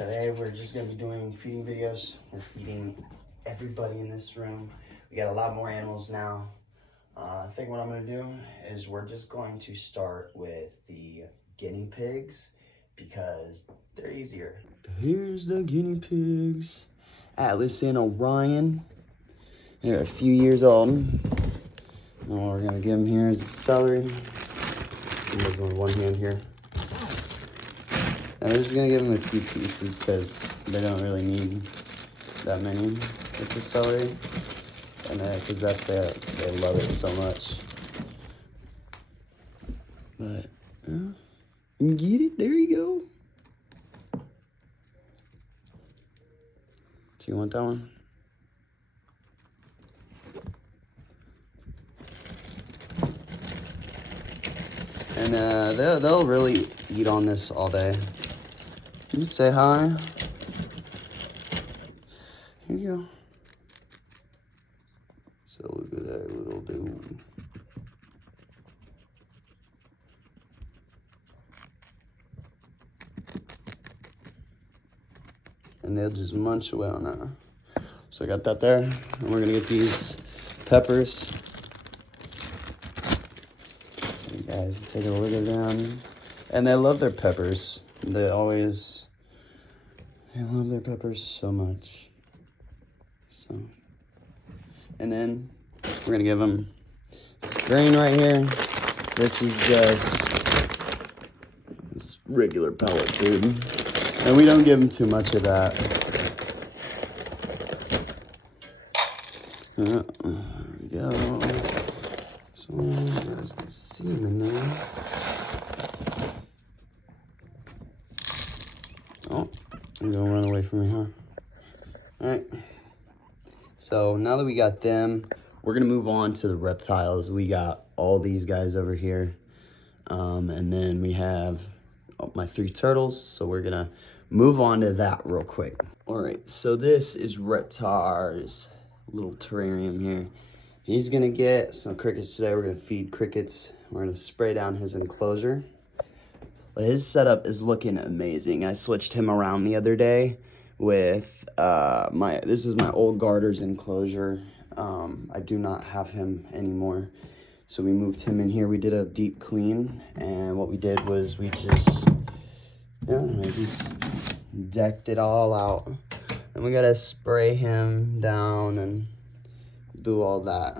Today we're just gonna be doing feeding videos. We're feeding everybody in this room. We got a lot more animals now. I think what I'm gonna do is we're just going to start with the guinea pigs because they're easier. Here's the guinea pigs. Atlas and Orion. They're a few years old. All we're gonna give them here is celery. I'm working with one hand here. And I'm just gonna give them a few pieces because they don't really need that many with the celery. And because they love it so much. But, you get it, there you go. Do you want that one? And they'll really eat on this all day. You say hi. Here you go. So look at that little dude. And they'll just munch away on that. So I got that there. And we're gonna get these peppers. So you guys take a look at them. And they love their peppers. They love their peppers so much. So, and then we're gonna give them this grain right here. This is just this regular pellet food. And we don't give them too much of that. There we go. So you guys can see them in there. Oh, you're gonna run away from me, huh? All right. So now that we got them, we're gonna move on to the reptiles. We got all these guys over here. And then we have my 3 turtles. So we're gonna move on to that real quick. All right, so this is Reptar's little terrarium here. He's gonna get some crickets today. We're gonna feed crickets. We're gonna spray down his enclosure. His setup is looking amazing. I switched him around the other day with this is my old garter's enclosure. I do not have him anymore. So we moved him in here. We did a deep clean, and what we did was we just decked it all out. And we gotta spray him down and do all that.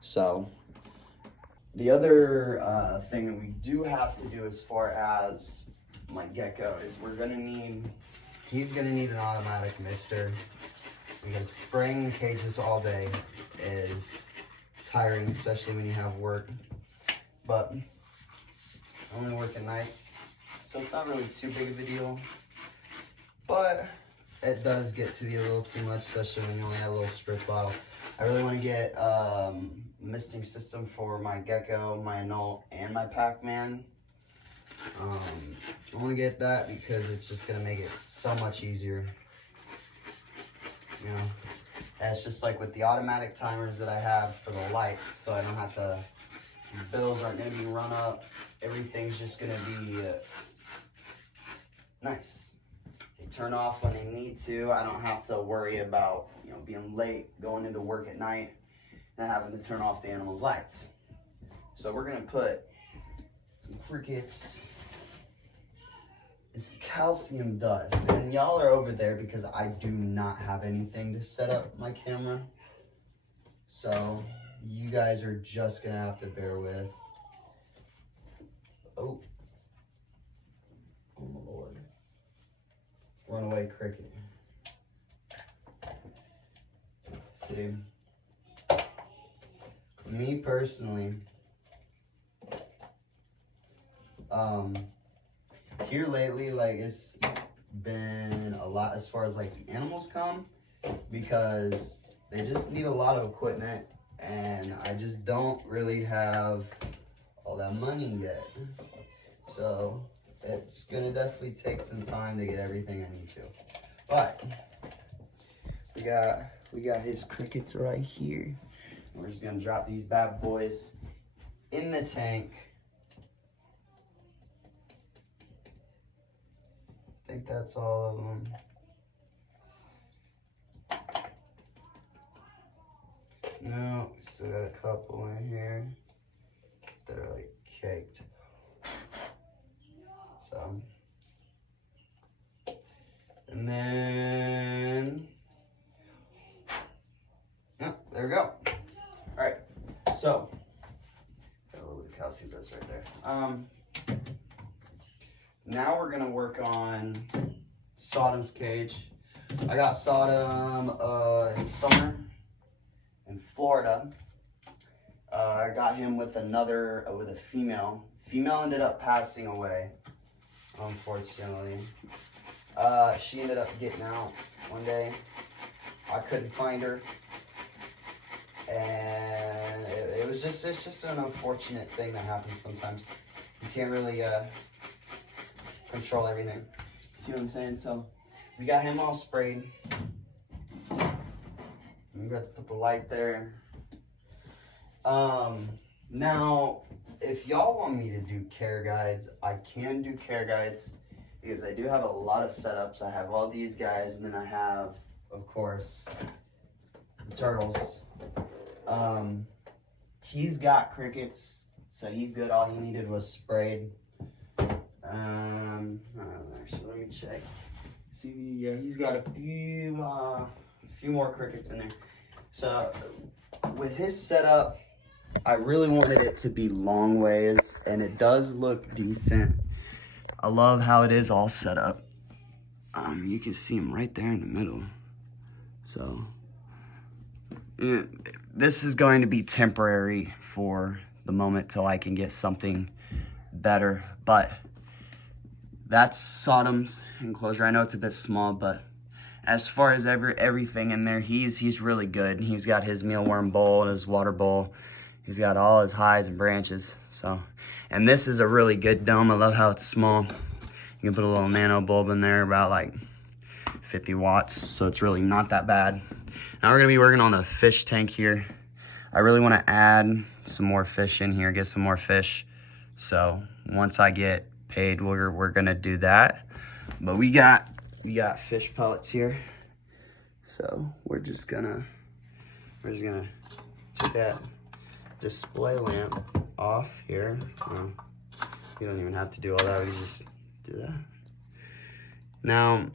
So the other thing that we do have to do as far as my gecko is he's gonna need an automatic mister because spraying cages all day is tiring, especially when you have work. But I only work at nights, so it's not really too big of a deal. But it does get to be a little too much, especially when you only have a little spritz bottle. I really want to get a misting system for my gecko, my anole, and my Pac-Man. I want to get that because it's just going to make it so much easier. You know, and it's just like with the automatic timers that I have for the lights, so I don't have to, bills aren't going to be run up. Everything's just going to be nice. They turn off when they need to. I don't have to worry about, being late, going into work at night, and having to turn off the animals' lights. So we're gonna put some crickets and some calcium dust. And y'all are over there because I do not have anything to set up my camera. So you guys are just gonna have to bear with. Oh my Lord. Runaway cricket. See, me personally, here lately, like, it's been a lot as far as like the animals come, because they just need a lot of equipment and I just don't really have all that money yet. So it's gonna definitely take some time to get everything I need to. But we got his crickets right here. We're just gonna drop these bad boys in the tank. think that's all of them. No, still got a couple in here that are like caked. So, and then, oh, there we go. All right, so got a little bit of calcium dust right there. Now we're gonna work on Sodom's cage. I got Sodom in summer in Florida. I got him with with a female. Female ended up passing away, unfortunately. She ended up getting out one day. I couldn't find her, and it's just an unfortunate thing that happens sometimes. You can't really control everything. See what I'm saying? So we got him all sprayed. We got to put the light there. Now, if y'all want me to do care guides, I can do care guides because I do have a lot of setups. I have all these guys, and then I have, of course, the turtles. He's got crickets, so he's good. All he needed was sprayed. Actually, let me check. See, yeah, he's got a few more crickets in there. So with his setup, I really wanted it to be long ways, and it does look decent. I love how it is all set up. You can see him right there in the middle. So this is going to be temporary for the moment till I can get something better, but that's Sodom's enclosure. I know it's a bit small, but as far as everything in there, he's really good. He's got his mealworm bowl and his water bowl. He's got all his hides and branches. So, and this is a really good dome. I love how it's small. You can put a little nano bulb in there, about like 50 watts. So it's really not that bad. Now we're gonna be working on the fish tank here. I really want to add some more fish in here, get some more fish. So once I get paid, we're gonna do that. But we got fish pellets here, so we're just gonna take that display lamp off here. You don't even have to do all that, we just do that. Now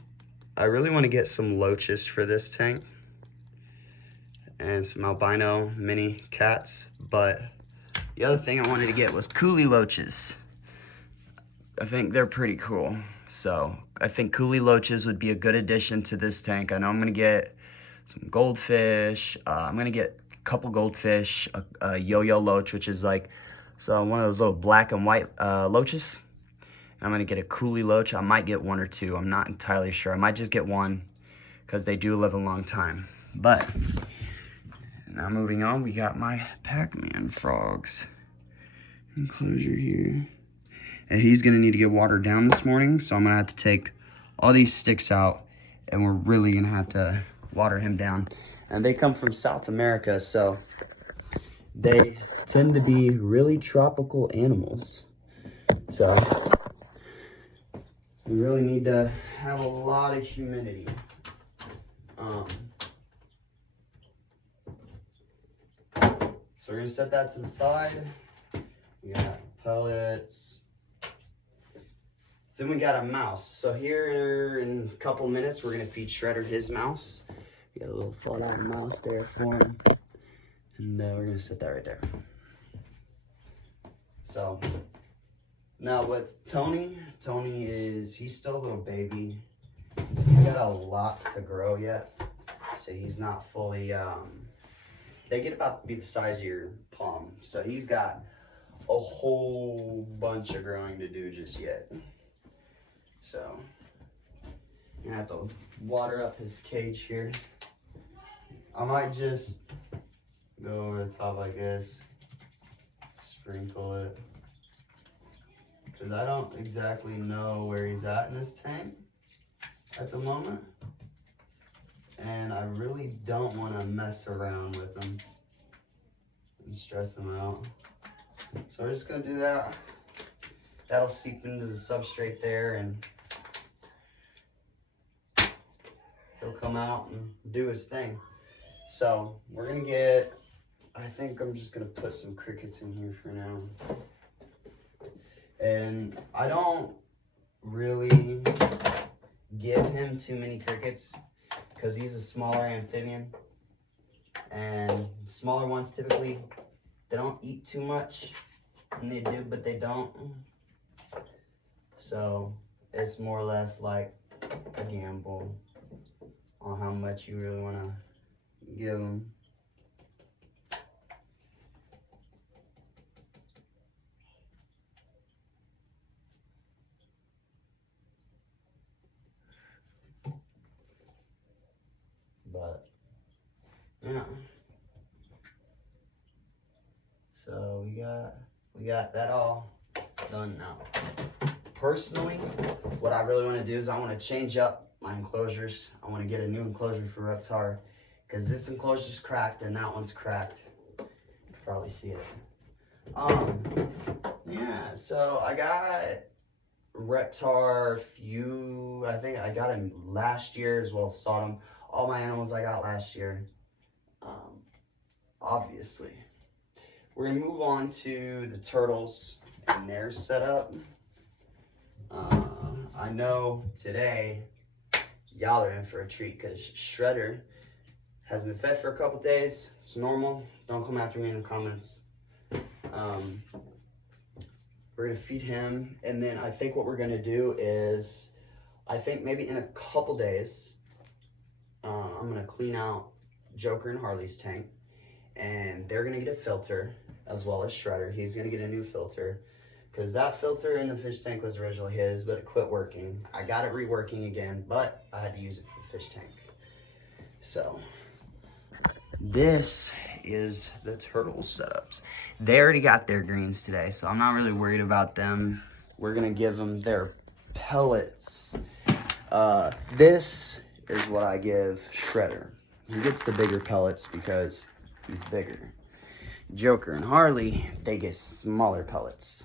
I really want to get some loaches for this tank and some albino mini cats, but the other thing I wanted to get was Coolie loaches. I think they're pretty cool. So I think Coolie loaches would be a good addition to this tank. I know I'm gonna get some goldfish. I'm gonna get a couple goldfish, a yo-yo loach, which is like one of those little black and white loaches. And I'm gonna get a Coolie loach. I might get one or two. I'm not entirely sure. I might just get one because they do live a long time. But now moving on, we got my Pac-Man frogs enclosure here. And he's gonna need to get watered down this morning, so I'm gonna have to take all these sticks out, and we're really gonna have to water him down. And they come from South America, so they tend to be really tropical animals. So we really need to have a lot of humidity. So we're gonna set that to the side. We got pellets. Then we got a mouse. So here in a couple minutes, we're gonna feed Shredder his mouse. We got a little thought out mouse there for him. And we're gonna set that right there. So now with Tony he's still a little baby. He's got a lot to grow yet. So he's not fully, they get about to be the size of your palm. So he's got a whole bunch of growing to do just yet. So I'm gonna have to water up his cage here. I might just go over the top like this, sprinkle it, because I don't exactly know where he's at in this tank at the moment, and I really don't want to mess around with him and stress him out. So we're just gonna do that. That'll seep into the substrate there, and he'll come out and do his thing. So we're gonna get, I think I'm just gonna put some crickets in here for now. And I don't really give him too many crickets because he's a smaller amphibian. And smaller ones typically, they don't eat too much. And they do, but they don't. So it's more or less like a gamble on how much you really want to give them. But yeah. So we got that all done now. Personally, what I really want to do is I want to change up my enclosures. I want to get a new enclosure for Reptar because this enclosure's cracked and that one's cracked. You can probably see it. Yeah, so I got Reptar few, I think I got him last year as well as Sodom. All my animals I got last year, obviously. We're gonna move on to the turtles and their setup. I know today y'all are in for a treat because Shredder has been fed for a couple days. It's normal. Don't come after me in the comments. We're gonna feed him, and then I think what we're gonna do is, I think maybe in a couple days, I'm gonna clean out Joker and Harley's tank, and they're gonna get a filter as well as Shredder. He's gonna get a new filter because that filter in the fish tank was originally his, but it quit working. I got it reworking again, but I had to use it for the fish tank. So this is the turtle setups. They already got their greens today, so I'm not really worried about them. We're gonna give them their pellets. This is what I give Shredder. He gets the bigger pellets because he's bigger. Joker and Harley, they get smaller pellets.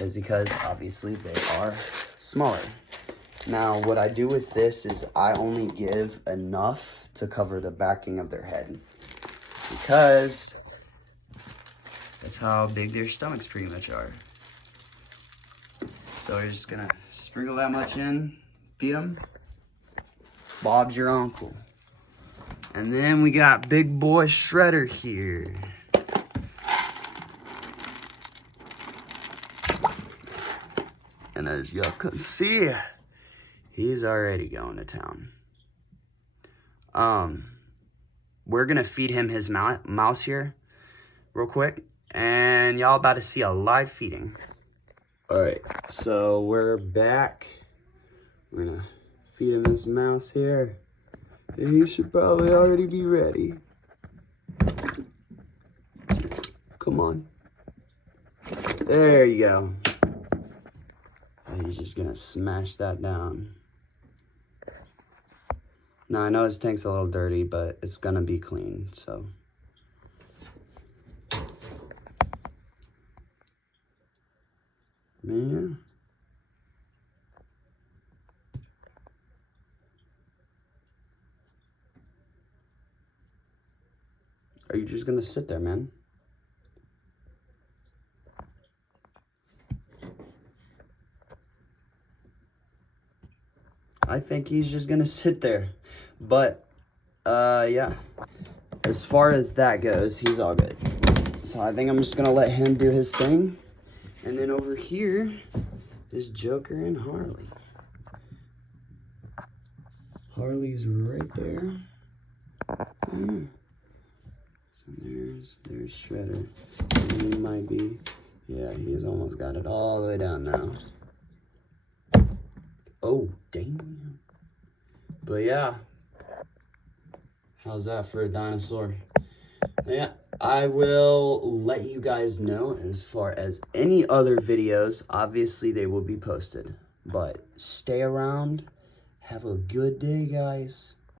Is because obviously they are smaller. Now what I do with this is I only give enough to cover the backing of their head, because that's how big their stomachs pretty much are. So we're just gonna sprinkle that much in, feed them. Bob's your uncle. And then we got big boy Shredder here. And as y'all can see, he's already going to town. We're gonna feed him his mouse here real quick, and y'all about to see a live feeding. All right, so we're back. We're gonna feed him his mouse here. And he should probably already be ready. Come on. There you go. And he's just gonna smash that down. Now I know his tank's a little dirty, but it's gonna be clean, so. Man. Are you just gonna sit there, man? I think he's just gonna sit there. But, yeah. As far as that goes, he's all good. So I think I'm just gonna let him do his thing. And then over here is Joker and Harley. Harley's right there. Yeah. So there's Shredder. And he might be, yeah, he's almost got it all the way down now. Oh, dang. But yeah. How's that for a dinosaur? Yeah, I will let you guys know as far as any other videos. Obviously, they will be posted. But stay around. Have a good day, guys.